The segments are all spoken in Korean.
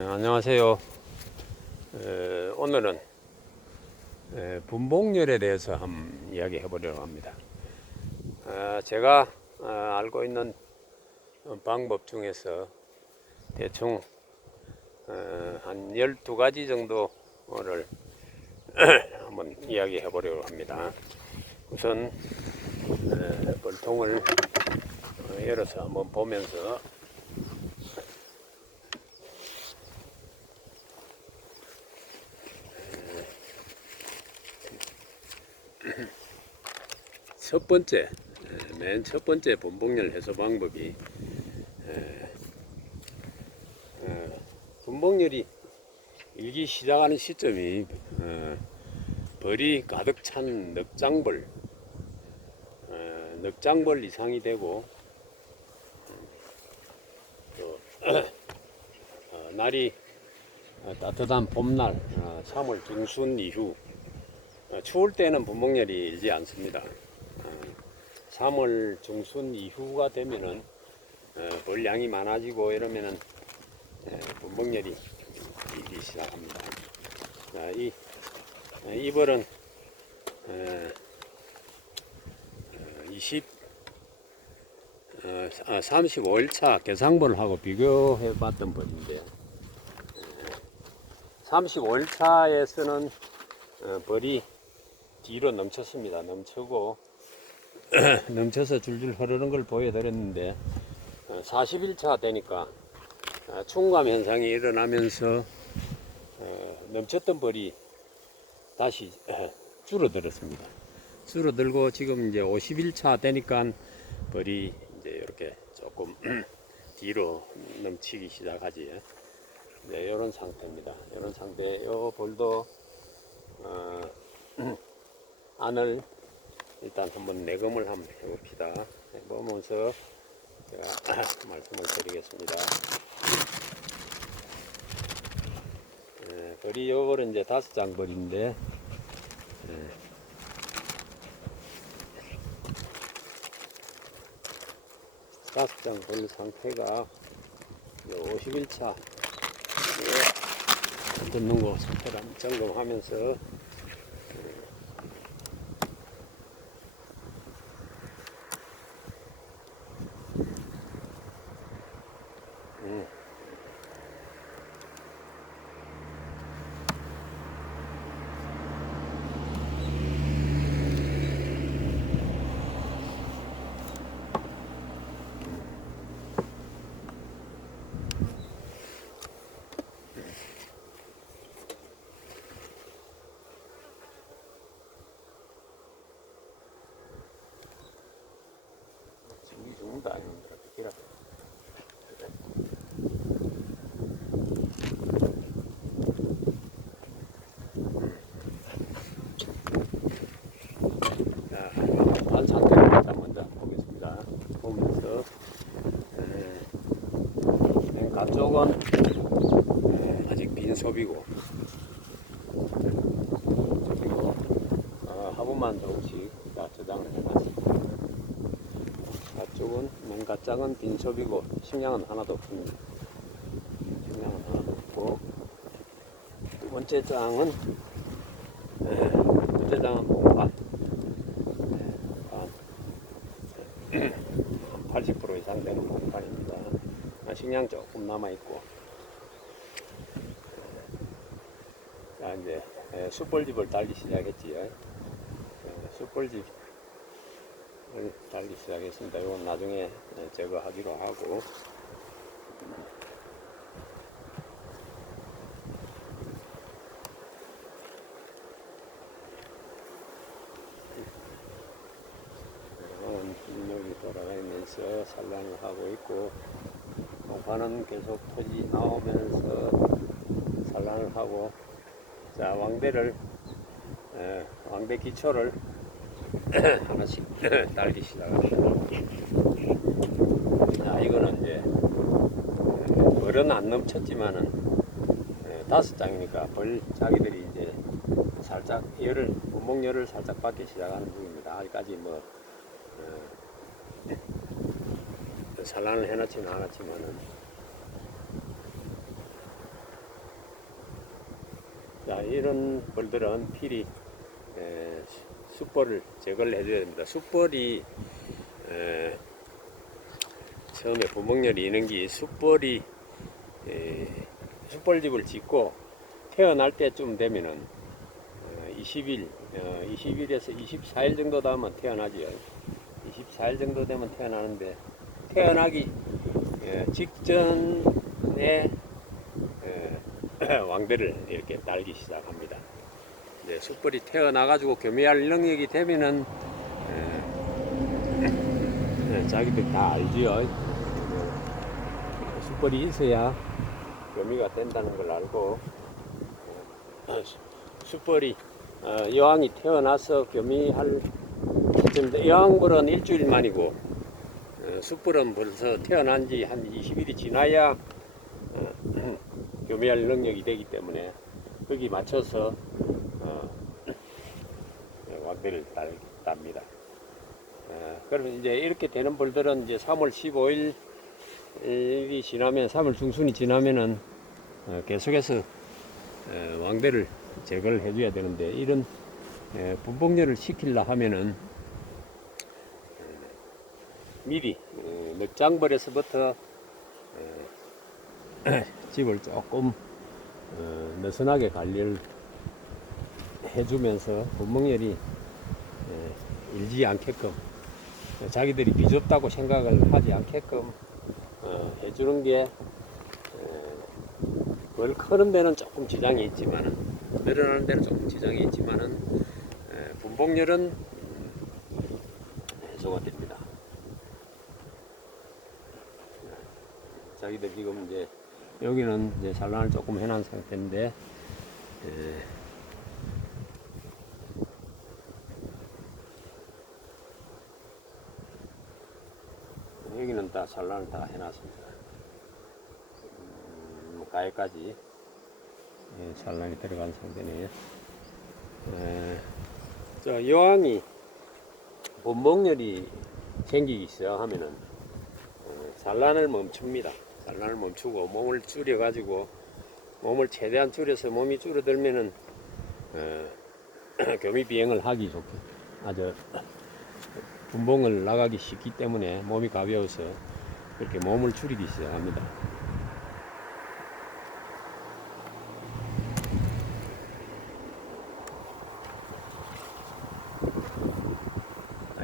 안녕하세요. 오늘은 분봉열에 대해서 한번 이야기해 보려고 합니다. 제가 알고 있는 방법 중에서 대충 한 12가지 정도를 한번 이야기해 보려고 합니다. 우선 볼통을 열어서 한번 보면서 맨 첫 번째 분봉열 해소 방법이 분봉열이 일기 시작하는 시점이 벌이 가득 찬 넉장벌 이상이 되고 또 날이 따뜻한 봄날 3월 중순 이후 추울 때는 분봉열이 일지 않습니다. 3월 중순 이후가 되면은 벌량이 많아지고 이러면은 분봉열이 일기 시작합니다. 이 벌은 35일차 개상벌하고 비교해 봤던 벌인데 35일차에서는 벌이 뒤로 넘쳤습니다. 넘쳐서 줄줄 흐르는 걸 보여드렸는데 40일차 되니까 충감 현상이 일어나면서 넘쳤던 벌이 다시 줄어들었습니다. 줄어들고 지금 이제 50일차 되니까 벌이 이제 이렇게 조금 뒤로 넘치기 시작하지. 네, 이런 상태입니다. 이런 상태, 요 벌도 안을 일단 한번 내검을 한번 해봅시다. 해보면서 제가 말씀을 드리겠습니다. 벌이 요거는 이제 5장 벌인데 다섯 장 벌 상태가 50일차 듣는 거 상태를 한번 점검하면서 죽는다 이놈들아 비키라. 자, 발 상태를 먼저 보겠습니다. 보면서 맨 가쪽은 아직 빈섭이고 그리고 하부만 조금씩 저장을 해놨습니다. 가쪽은 맨 가짝은 빈섭이고 식량은 하나도 없습니다. 식량은 하나도 없고 두 번째 장은 공간 80% 이상 되는 공간입니다. 식량 조금 남아있고 자 이제 숯벌집을 달기 시작했지요. 숯벌집을 달기 시작했습니다. 이건 나중에 제거하기로 하고 인력이 돌아가면서 산란을 하고 있고 공파는 계속 토지 나오면서 산란을 하고 자 왕대 기초를 하나씩 달기 시작합니다. 자 이거는 이제 벌은 안 넘쳤지만은 5장이니까 벌 자기들이 이제 살짝 분봉열을 살짝 받기 시작하는 중입니다. 아직까지 뭐 산란을 해놓지는 않았지만은 자, 이런 벌들은 필히 숯벌을 제거를 해줘야 됩니다. 숯벌이 처음에 부먹열이 있는 게 숯벌이 숯벌집을 짓고 태어날 때쯤 되면은 20일에서 24일 정도 되면 태어나지요. 24일 정도 되면 태어나는데 태어나기 직전에 왕대를 이렇게 달기 시작합니다. 이제 숯벌이 태어나가지고 교미할 능력이 되면은 자기들 다 알지요. 숯벌이 있어야 교미가 된다는 걸 알고 숯벌이 여왕이 태어나서 교미할 시점인데 여왕벌은 일주일 만이고 숯벌은 벌써 태어난 지 한 20일이 지나야 교미할 능력이 되기 때문에 거기 맞춰서 왕대를 답니다. 그러면 이제 이렇게 되는 벌들은 이제 3월 15일이 지나면 3월 중순이 지나면은 계속해서 왕대를 제거를 해줘야 되는데 이런 분봉열을 시키려 하면은 미리 늦장벌에서부터 집을 조금 느슨하게 관리를 해주면서 분봉열이 일지 않게끔 자기들이 비좁다고 생각을 하지 않게끔 해주는 게 벌 크는 데는 조금 지장이 있지만은 늘어나는 데는 조금 지장이 있지만은 분봉열은 해소가 됩니다. 자기들 지금 이제 여기는 이제 산란을 조금 해놓은 상태인데 여기는 다 산란을 다 해놨습니다. 가에까지 산란이 들어간 상태네요. 저 여왕이 분봉열이 생기기 시작하면은 산란을 멈춥니다. 산란을 멈추고 몸을 줄여 가지고 몸을 최대한 줄여서 몸이 줄어들면은 교미 비행을 하기 좋게 아주 분봉을 나가기 쉽기 때문에 몸이 가벼워서 이렇게 몸을 줄이기 시작합니다.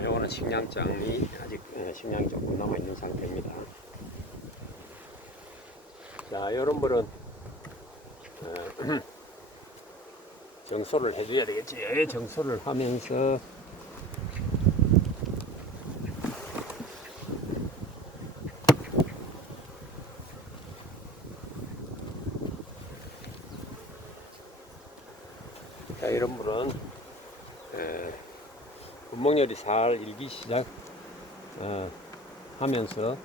요거는 식량장이 아직 식량이 조금 남아 있는 상태입니다. 자, 이런 벌은 정소를 해줘야 되겠지. 정소를 하면서 자, 이런 물은 분봉열이 살 일기 시작 하면서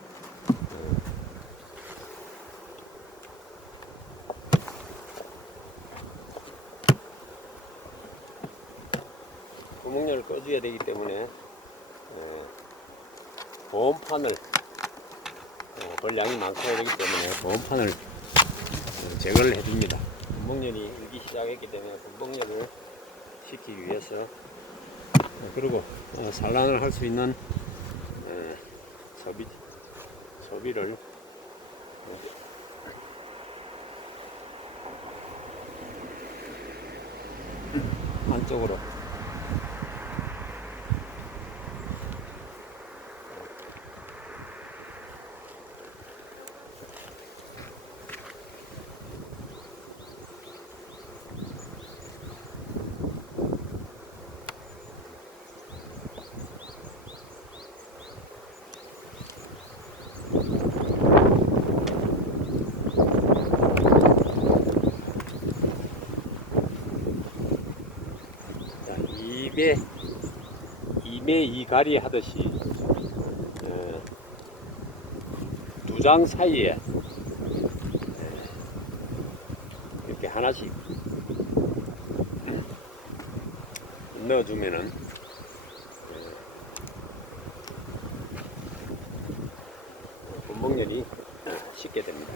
분봉열을 꺼줘야 되기 때문에 보온판을 벌량이 많고야 되기 때문에 보온판을 제거를 해줍니다. 분봉열이 일기 시작했기 때문에 분봉열을 시키기 위해서 그리고 산란을 할 수 있는 소비를 안쪽으로 이매 이가리 하듯이 두 장 사이에 이렇게 하나씩 넣어주면은 분봉열이 쉽게 됩니다.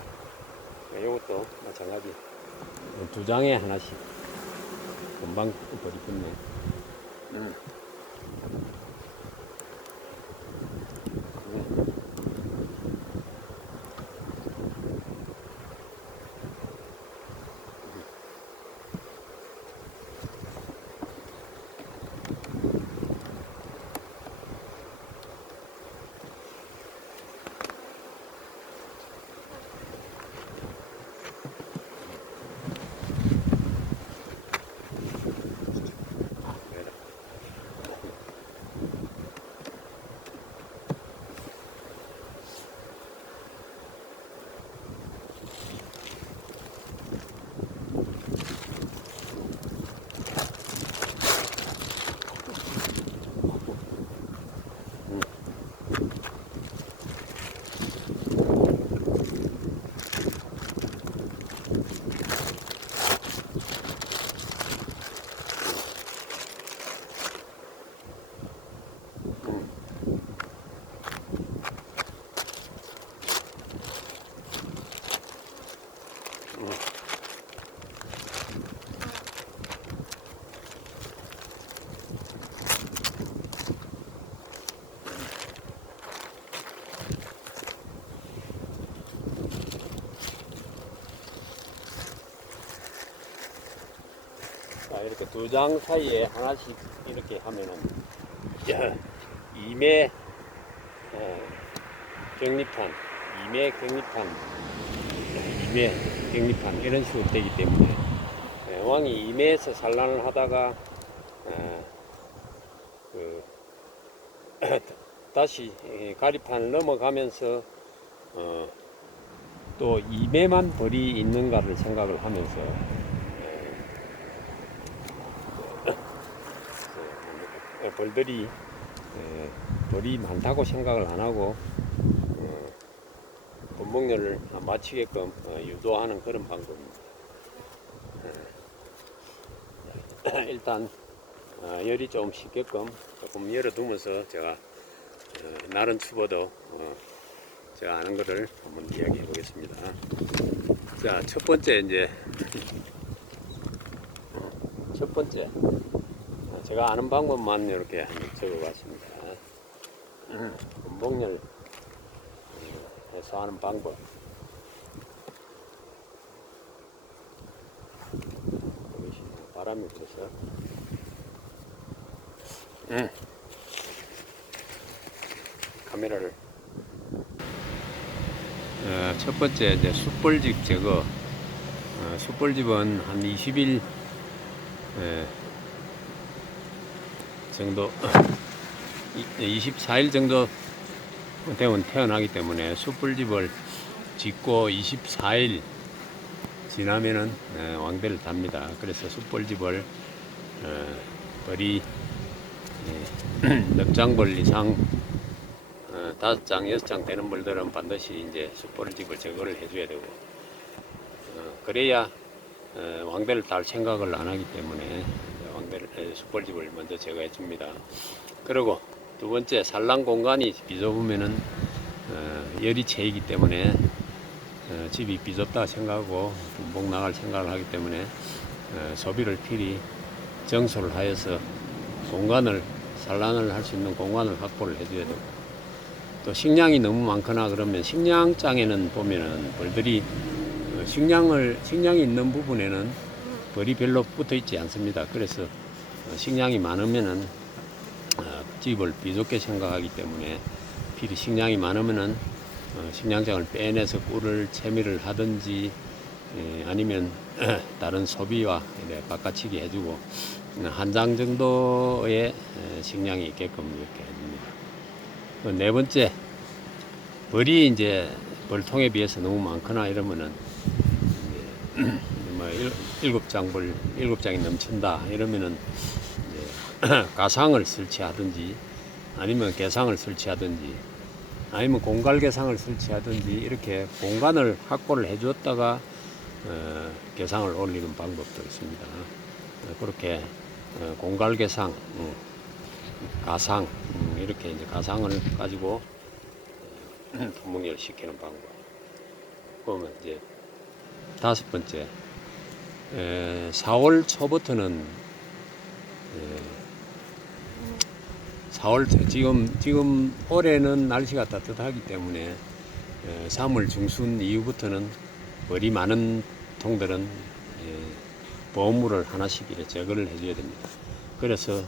이것도 마찬가지 두 장에 하나씩 금방 벌이 붙네. 자, 이렇게 두 장 사이에 하나씩 이렇게 하면은 2매 격리판, 2매 격리판, 2매 격리판 이런 식으로 되기 때문에 왕이 2매에서 산란을 하다가 다시 가리판을 넘어가면서 또 2매만 벌이 있는가를 생각을 하면서 벌들이 벌이 많다고 생각을 안 하고 분목열을 마치게끔 유도하는 그런 방법입니다. 일단 열이 좀 식게끔 조금 열어두면서 제가 날은 추워도 제가 아는 것을 한번 이야기해 보겠습니다. 자, 첫 번째 이제 첫 번째 제가 아는 방법만 이렇게 한번 적어봤습니다. 분목열 해서 하는 방법. 바람이 불어서 카메라를 첫 번째 이제 숯벌집 제거. 숯벌집은 한 20일 정도 24일 정도 되면 태어나기 때문에 숯불집을 짓고 24일 지나면은 왕대를 답니다. 그래서 숯불집을 벌이 넉 장벌 이상 5장, 6장 되는 벌들은 반드시 이제 숯불집을 제거를 해줘야 되고 그래야 왕대를 딸 생각을 안 하기 때문에 숯불집을 먼저 제거해 줍니다. 그리고 두 번째, 산란 공간이 비좁으면은 열이 채이기 때문에 집이 비좁다 생각하고 분봉 나갈 생각을 하기 때문에 소비를 필히 정소를 하여서 공간을 산란을 할 수 있는 공간을 확보를 해줘야 되고 또 식량이 너무 많거나 그러면 식량장에는 보면은 벌들이 식량이 있는 부분에는 벌이 별로 붙어 있지 않습니다. 그래서 식량이 많으면은 집을 비좁게 생각하기 때문에 필히 식량이 많으면은 식량장을 빼내서 꿀을 채미를 하든지 아니면 다른 소비와 바꿔치기 해주고 한 장 정도의 식량이 있게끔 이렇게 해줍니다. 네 번째, 벌이 이제 벌통에 비해서 너무 많거나 이러면은 뭐 7장이 넘친다 이러면은 가상을 설치하든지 아니면 개상을 설치하든지 아니면 공갈 개상을 설치하든지 이렇게 공간을 확보를 해주었다가 개상을 올리는 방법도 있습니다. 그렇게 공갈 개상, 가상 이렇게 이제 가상을 가지고 분목열을 시키는 방법. 그러면 이제 다섯 번째, 4월 초부터는 4월 지금 올해는 날씨가 따뜻하기 때문에 3월 중순 이후부터는 벌이 많은 통들은 보온물을 하나씩 이렇게 제거를 해줘야 됩니다. 그래서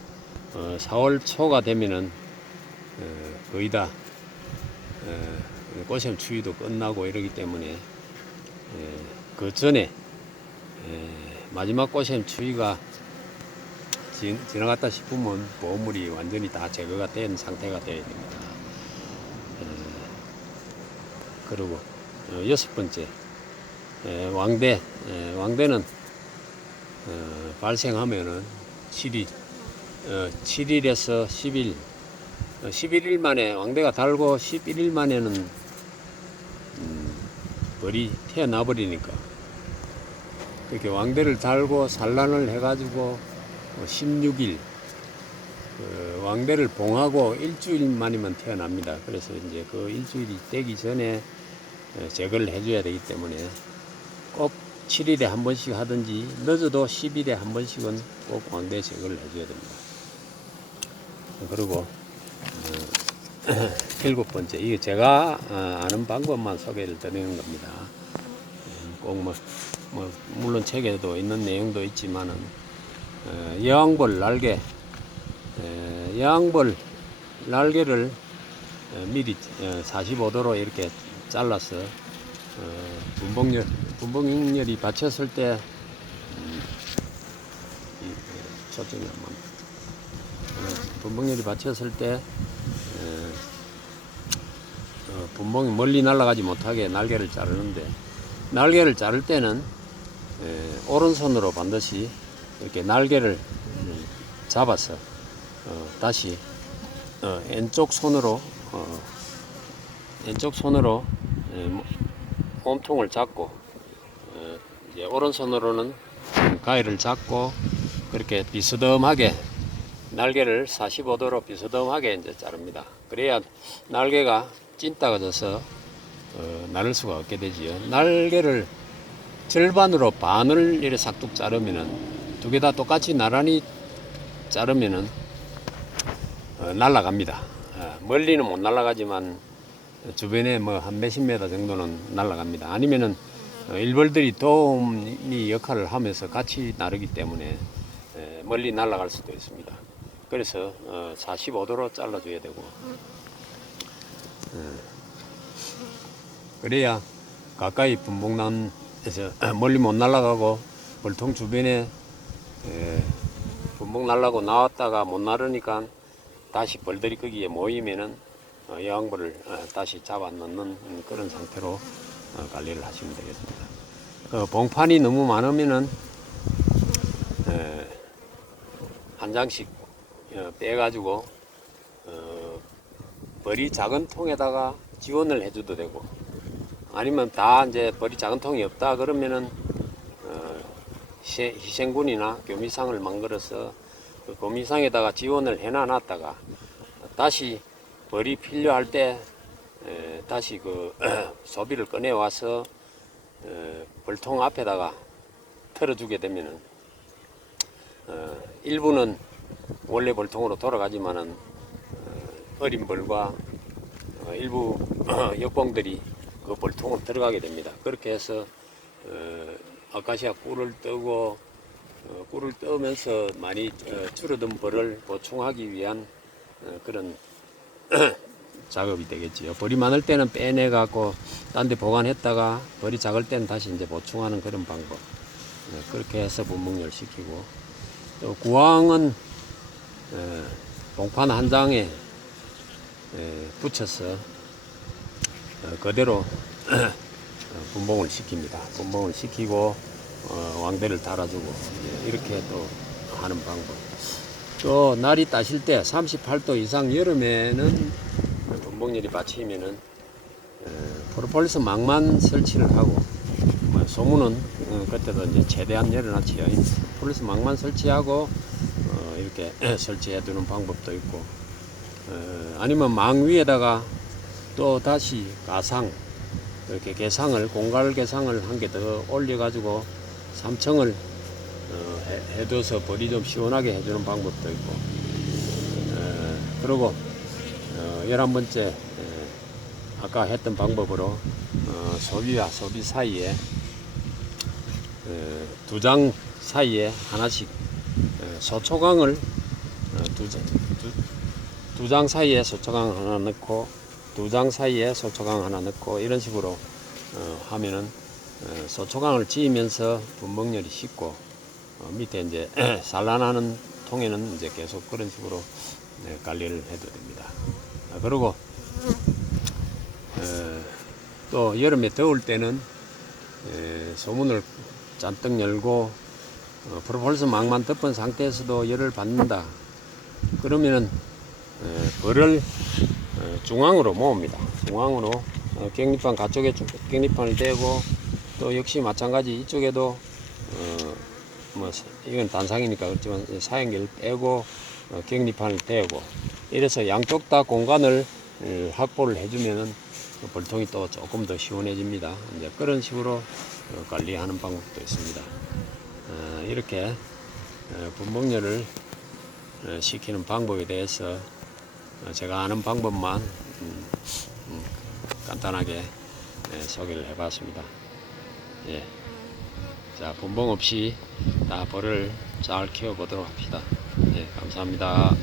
4월 초가 되면은 거의 다 꽃샘 추위도 끝나고 이러기 때문에 그 전에 마지막 꽃샘 추위가 지나갔다 싶으면 보온물이 완전히 다 제거가 된 상태가 되어야 됩니다. 그리고 6번째 왕대는 발생하면은 7일에서 10일 11일 만에 왕대가 달고 11일 만에는 벌이 태어나 버리니까 이렇게 왕대를 달고 산란을 해가지고 16일 왕대를 봉하고 일주일 만이면 태어납니다. 그래서 이제 그 일주일이 되기 전에 제거를 해줘야 되기 때문에 꼭 7일에 한 번씩 하든지 늦어도 10일에 한 번씩은 꼭 왕대 제거를 해줘야 됩니다. 그리고 7번째, 이게 제가 아는 방법만 소개를 드리는 겁니다. 꼭 물론 책에도 있는 내용도 있지만은 여왕벌 날개를 미리 45도로 이렇게 잘라서 분봉열이 받쳤을 때 분봉열이 받쳤을 때 분봉이 멀리 날아가지 못하게 날개를 자르는데, 날개를 자를 때는 오른손으로 반드시 이렇게 날개를 잡아서 다시 왼쪽 손으로 몸통을 잡고 이제 오른손으로는 가위를 잡고 그렇게 비스듬하게 날개를 45도로 비스듬하게 이제 자릅니다. 그래야 날개가 찐따가 져서 나를 수가 없게 되지요. 날개를 절반으로 반을 이렇게 싹둑 자르면은 두 개 다 똑같이 나란히 자르면은 날아갑니다. 멀리는 못 날아가지만 주변에 뭐 한 몇십 메다 정도는 날아갑니다. 아니면은 일벌들이 도움이 역할을 하면서 같이 나르기 때문에 멀리 날아갈 수도 있습니다. 그래서 45도로 잘라줘야 되고, 그래야 가까이 분봉단에서 멀리 못 날아가고 벌통 주변에 분봉 날라고 나왔다가 못 나르니까 다시 벌들이 거기에 모이면은 여왕벌을 다시 잡아 넣는 그런 상태로 관리를 하시면 되겠습니다. 봉판이 너무 많으면은 한 장씩 빼가지고 벌이 작은 통에다가 지원을 해줘도 되고, 아니면 다 이제 벌이 작은 통이 없다 그러면은 희생군이나 교미상을 만들어서 그 교미상에다가 지원을 해놔놨다가 다시 벌이 필요할 때 다시 그 소비를 꺼내 와서 벌통 앞에다가 털어주게 되면은 일부는 원래 벌통으로 돌아가지만은 어린 벌과 일부 역봉들이 그 벌통으로 들어가게 됩니다. 그렇게 해서 아카시아 꿀을 뜨고 꿀을 떠면서 많이 줄어든 벌을 보충하기 위한 그런 작업이 되겠지요. 벌이 많을 때는 빼내 갖고 딴 데 보관했다가 벌이 작을 때는 다시 이제 보충하는 그런 방법. 그렇게 해서 분봉열 시키고, 또 구황은 봉판 한 장에 붙여서 그대로 분봉을 시킵니다. 분봉을 시키고 왕대를 달아주고 이렇게 또 하는 방법. 또 날이 따실 때 38도 이상 여름에는 분봉열이 받치면은 프로폴리스 망만 설치를 하고, 소문은 그때도 이제 최대한 열어놨지요. 프로폴리스 망만 설치하고 이렇게 설치해 두는 방법도 있고, 아니면 망 위에다가 또 다시 가상 이렇게 개상을 공갈 개상을 한 개 더 올려 가지고 3층을 해둬서 벌이 좀 시원하게 해주는 방법도 있고, 그리고 11번째 아까 했던 방법으로 소비와 소비 사이에 두 장 사이에 하나씩 소초강을 두 장 사이에 소초강 하나 넣고 두 장 사이에 소초강 하나 넣고 이런 식으로 하면은 소초강을 지으면서 분봉열이 식고 밑에 이제 산란하는 통에는 이제 계속 그런 식으로 관리를 해도 됩니다. 그리고 또 여름에 더울 때는 소문을 잔뜩 열고 프로폴리스 막만 덮은 상태에서도 열을 받는다. 그러면은 벌을 중앙으로 모읍니다. 중앙으로 격리판 가쪽에 격리판을 떼고 또 역시 마찬가지 이쪽에도 뭐 이건 단상이니까 그렇지만 사형기를 빼고 격리판을 떼고 이래서 양쪽 다 공간을 확보를 해주면은 벌통이 또 조금 더 시원해집니다. 이제 그런 식으로 관리하는 방법도 있습니다. 이렇게 분봉열을 시키는 방법에 대해서 제가 아는 방법만 간단하게 소개를 해봤습니다. 예. 자, 분봉 없이 다 벌을 잘 키워보도록 합시다. 예, 감사합니다.